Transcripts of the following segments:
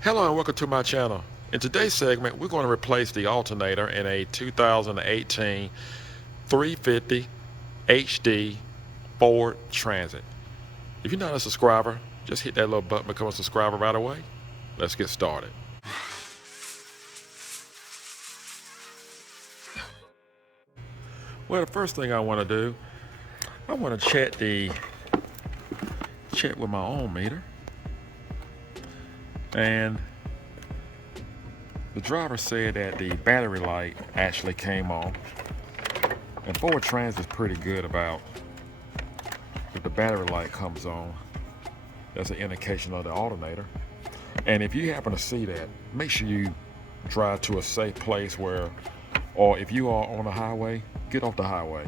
Hello and welcome to my channel. In today's segment, we're going to replace the alternator in a 2018 350 HD Ford Transit. If you're not a subscriber, just hit that little button to become a subscriber right away. Let's get started. Well, the first thing I want to do, I want to check with my ohm meter. And the driver said that the battery light actually came on. And Ford Transit is pretty good about if the battery light comes on, that's an indication of the alternator. And if you happen to see that, make sure you drive to a safe place where, or if you are on the highway, get off the highway.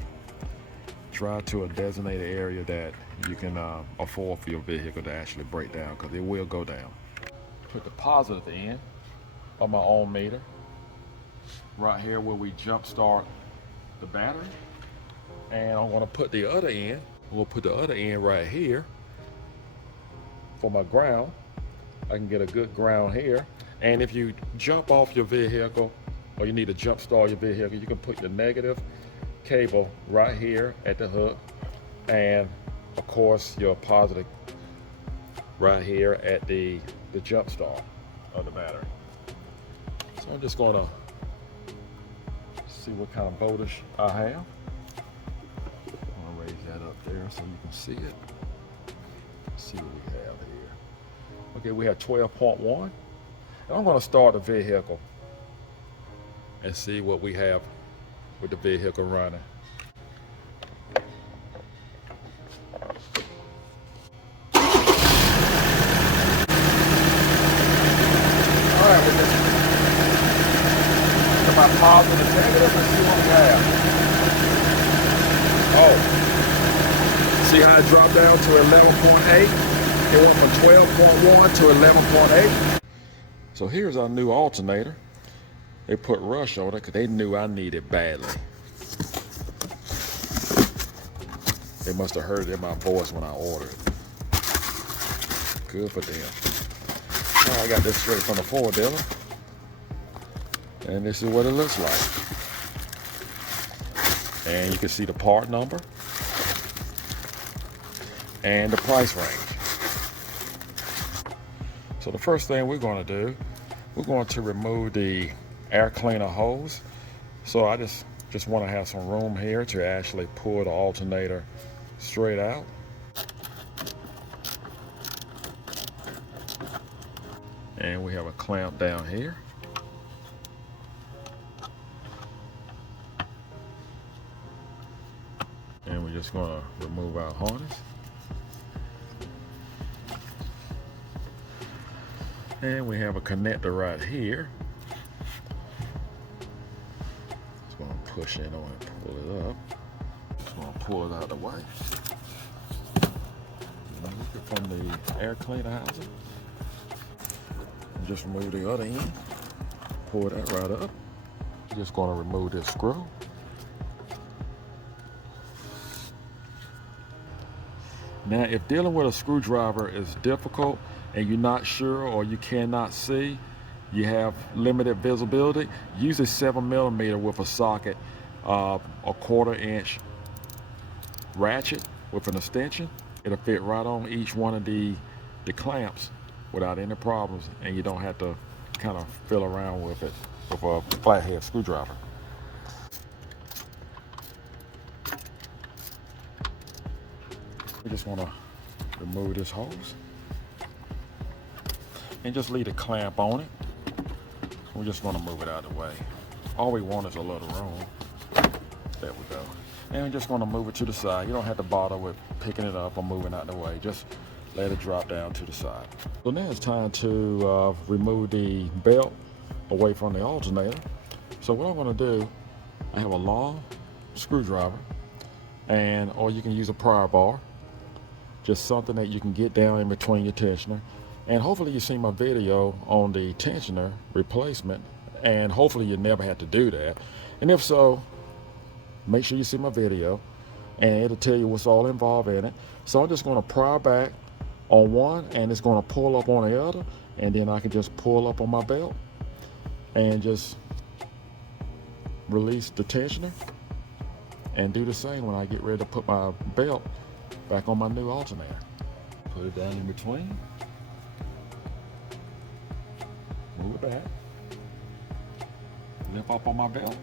Drive to a designated area that you can afford for your vehicle to actually break down, because it will go down. Put the positive end of my ohm meter right here where we jump start the battery, and I'm going to put the other end. We'll put the other end right here for my ground. I can get a good ground here. And if you jump off your vehicle or you need to jump start your vehicle, you can put your negative cable right here at the hook, and of course your positive right here at the jump start of the battery. So I'm just going to see what kind of voltage I have. I'm going to raise that up there so you can see it. Let's see what we have here. Okay, we have 12.1. And I'm going to start the vehicle and see what we have with the vehicle running. All right, we're just my positive and negative and see what we have. Oh, see how it dropped down to 11.8? It went from 12.1 to 11.8. So here's our new alternator. They put rush on it because they knew I needed it badly. They must have heard it in my voice when I ordered it. Good for them. Now I got this straight from the Ford dealer. And this is what it looks like. And you can see the part number and the price range. So the first thing we're going to do, we're going to remove the air cleaner hose. So I just want to have some room here to actually pull the alternator straight out. And we have a clamp down here. And we're just going to remove our harness. And we have a connector right here. Just going to push in on it, pull it up. Just going to pull it out of the way. Remove it from the air cleaner housing. And just remove the other end. Pull that right up. Just going to remove this screw. Now, if dealing with a screwdriver is difficult and you're not sure or you cannot see, you have limited visibility, use a 7mm with a socket, a 1/4 inch ratchet with an extension. It'll fit right on each one of the clamps without any problems, and you don't have to kind of fill around with it with a flathead screwdriver. We just want to remove this hose and just leave the clamp on it. We're just going to move it out of the way. All we want is a little room. There we go. And we're just going to move it to the side. You don't have to bother with picking it up or moving out of the way. Just let it drop down to the side. So now it's time to remove the belt away from the alternator. So what I'm going to do, I have a long screwdriver, or you can use a pry bar. Just something that you can get down in between your tensioner. And hopefully you've seen my video on the tensioner replacement, and hopefully you never have to do that. And if so, make sure you see my video, and it'll tell you what's all involved in it. So I'm just going to pry back on one, and it's going to pull up on the other, and then I can just pull up on my belt and just release the tensioner and do the same when I get ready to put my belt back on my new alternator. Put it down in between, move it back, lift up on my belt,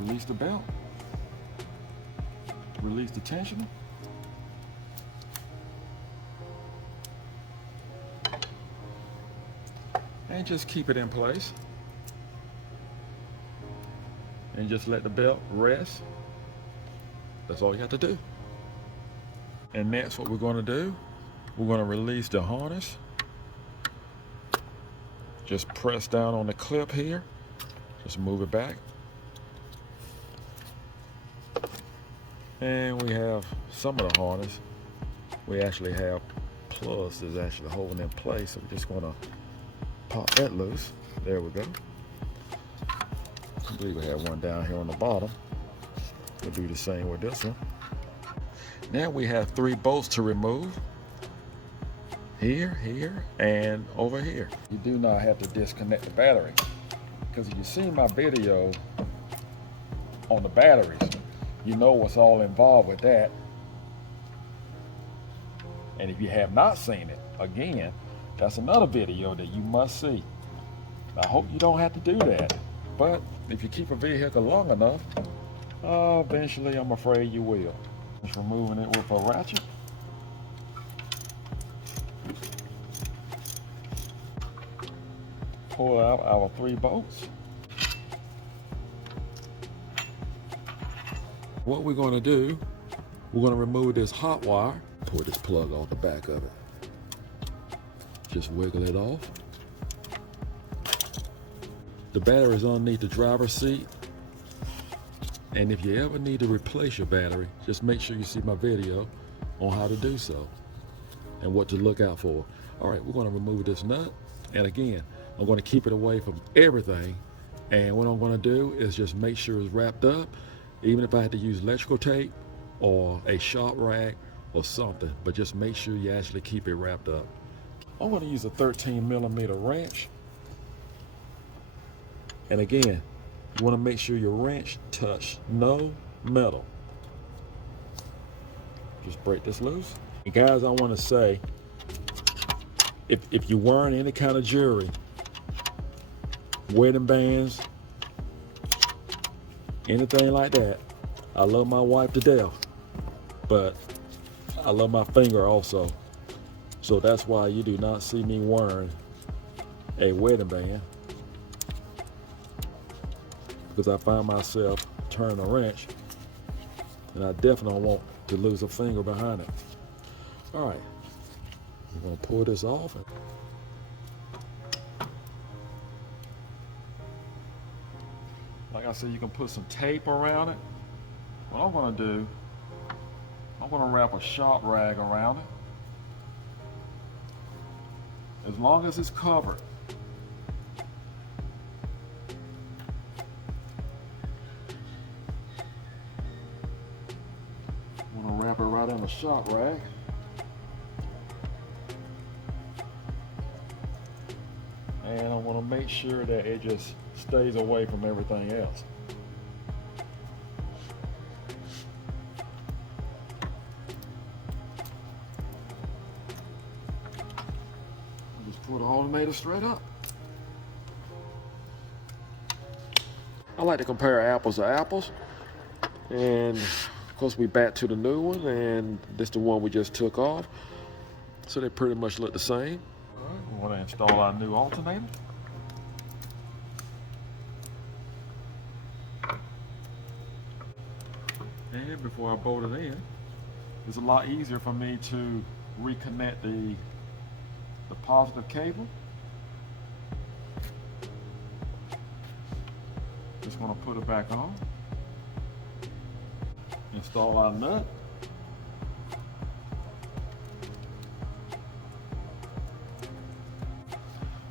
release the belt, release the tensioner, and just keep it in place. And just let the belt rest. That's all you have to do. And next, what we're going to do, we're going to release the harness. Just press down on the clip here. Just move it back. And we have some of the harness. We actually have plugs that's actually holding in place. So we're just going to pop that loose. There we go. I believe we have one down here on the bottom. We'll do the same with this one. Now we have 3 bolts to remove. Here, here, and over here. You do not have to disconnect the battery, because if you see my video on the batteries, you know what's all involved with that. And if you have not seen it, again, that's another video that you must see. I hope you don't have to do that, but if you keep a vehicle long enough, eventually I'm afraid you will. Just removing it with a ratchet. Pull out our 3 bolts. What we're going to do, we're going to remove this hot wire. Pull this plug off the back of it. Just wiggle it off. The battery is underneath the driver's seat. And if you ever need to replace your battery, just make sure you see my video on how to do so and what to look out for. All right, we're going to remove this nut. And again, I'm going to keep it away from everything. And what I'm going to do is just make sure it's wrapped up, even if I had to use electrical tape or a shop rag or something, but just make sure you actually keep it wrapped up. I'm going to use a 13mm wrench. And again, you want to make sure your wrench touches no metal. Just break this loose. And guys, I want to say, if you're wearing any kind of jewelry, wedding bands, anything like that, I love my wife to death, but I love my finger also. So that's why you do not see me wearing a wedding band, because I find myself turning a wrench, and I definitely don't want to lose a finger behind it. All right, we're gonna pull this off. Like I said, you can put some tape around it. What I'm gonna do, I'm gonna wrap a shop rag around it. As long as it's covered. I'm gonna wrap it right in the shop rag. And I want to make sure that it just stays away from everything else. Just pull the alternator straight up. I like to compare apples to apples. And of course we back to the new one, and this is the one we just took off. So they pretty much look the same. All right, we want to install our new alternator. And before I bolt it in, it's a lot easier for me to reconnect the positive cable. Just going to put it back on. Install our nut.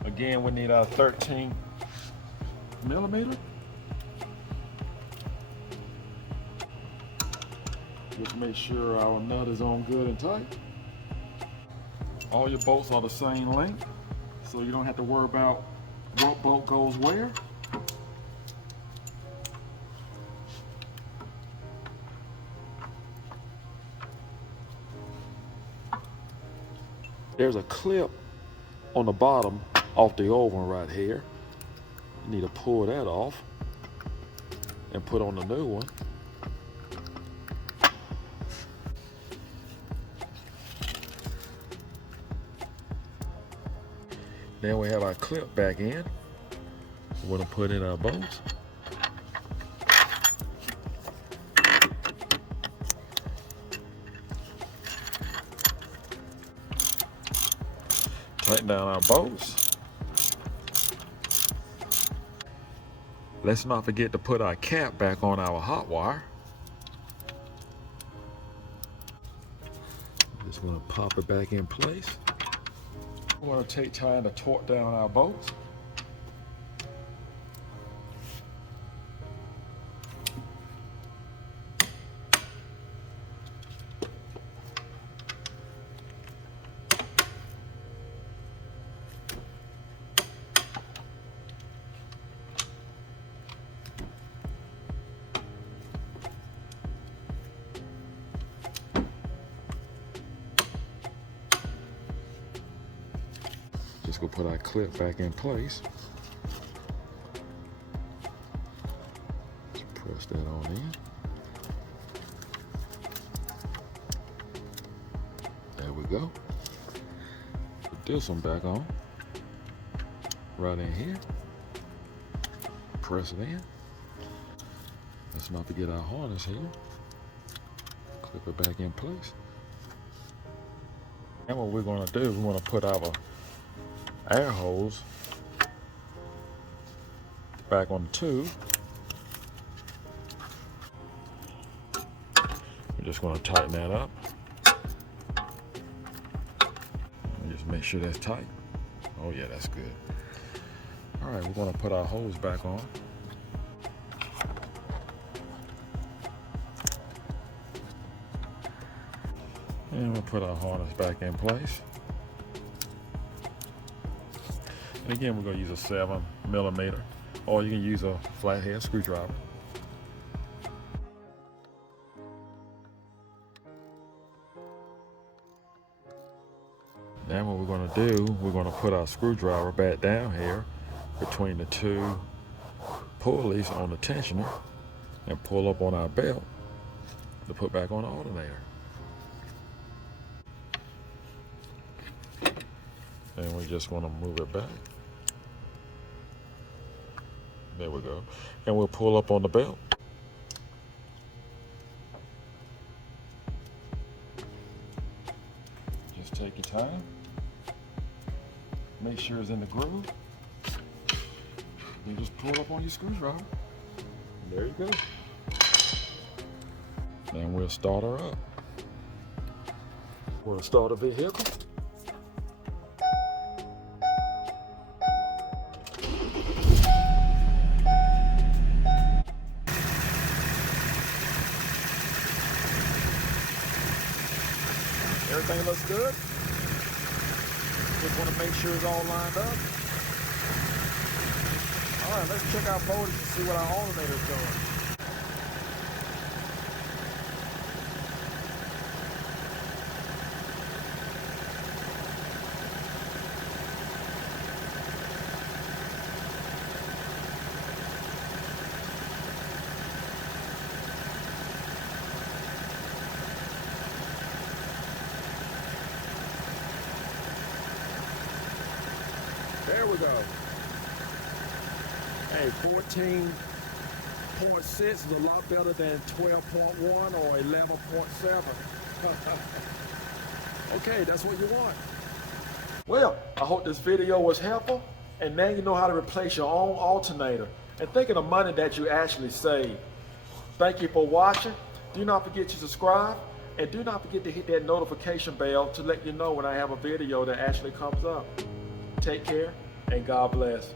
Again, we need our 13mm. Just make sure our nut is on good and tight. All your bolts are the same length, so you don't have to worry about what bolt goes where. There's a clip on the bottom off the old one right here. You need to pull that off and put on the new one. Then we have our clip back in. We're gonna put in our bolts. Tighten down our bolts. Let's not forget to put our cap back on our hot wire. Just gonna pop it back in place. We're gonna take time to torque down our bolts. Just gonna put our clip back in place. Just press that on in. There we go. Put this one back on. Right in here. Press it in. Let's not forget our harness here. Clip it back in place. And what we're gonna do, we wanna put our air hose back on the tube. We're just going to tighten that up. And just make sure that's tight. Oh yeah, that's good. All right, we're going to put our hose back on. And we'll put our harness back in place. And again, we're going to use a 7mm, or you can use a flathead screwdriver. Now what we're going to do, we're going to put our screwdriver back down here between the two pulleys on the tensioner and pull up on our belt to put back on the alternator. And we just want to move it back. There we go. And we'll pull up on the belt. Just take your time. Make sure it's in the groove. You just pull up on your screwdriver. There you go. Then we'll start her up. We'll start a vehicle. Everything looks good. Just want to make sure it's all lined up. All right, let's check our voltage and see what our alternator is doing. There we go. Hey, 14.6 is a lot better than 12.1 or 11.7. Okay, that's what you want. Well, I hope this video was helpful, and now you know how to replace your own alternator. And think of the money that you actually save. Thank you for watching. Do not forget to subscribe, and do not forget to hit that notification bell to let you know when I have a video that actually comes up. Take care, and God bless.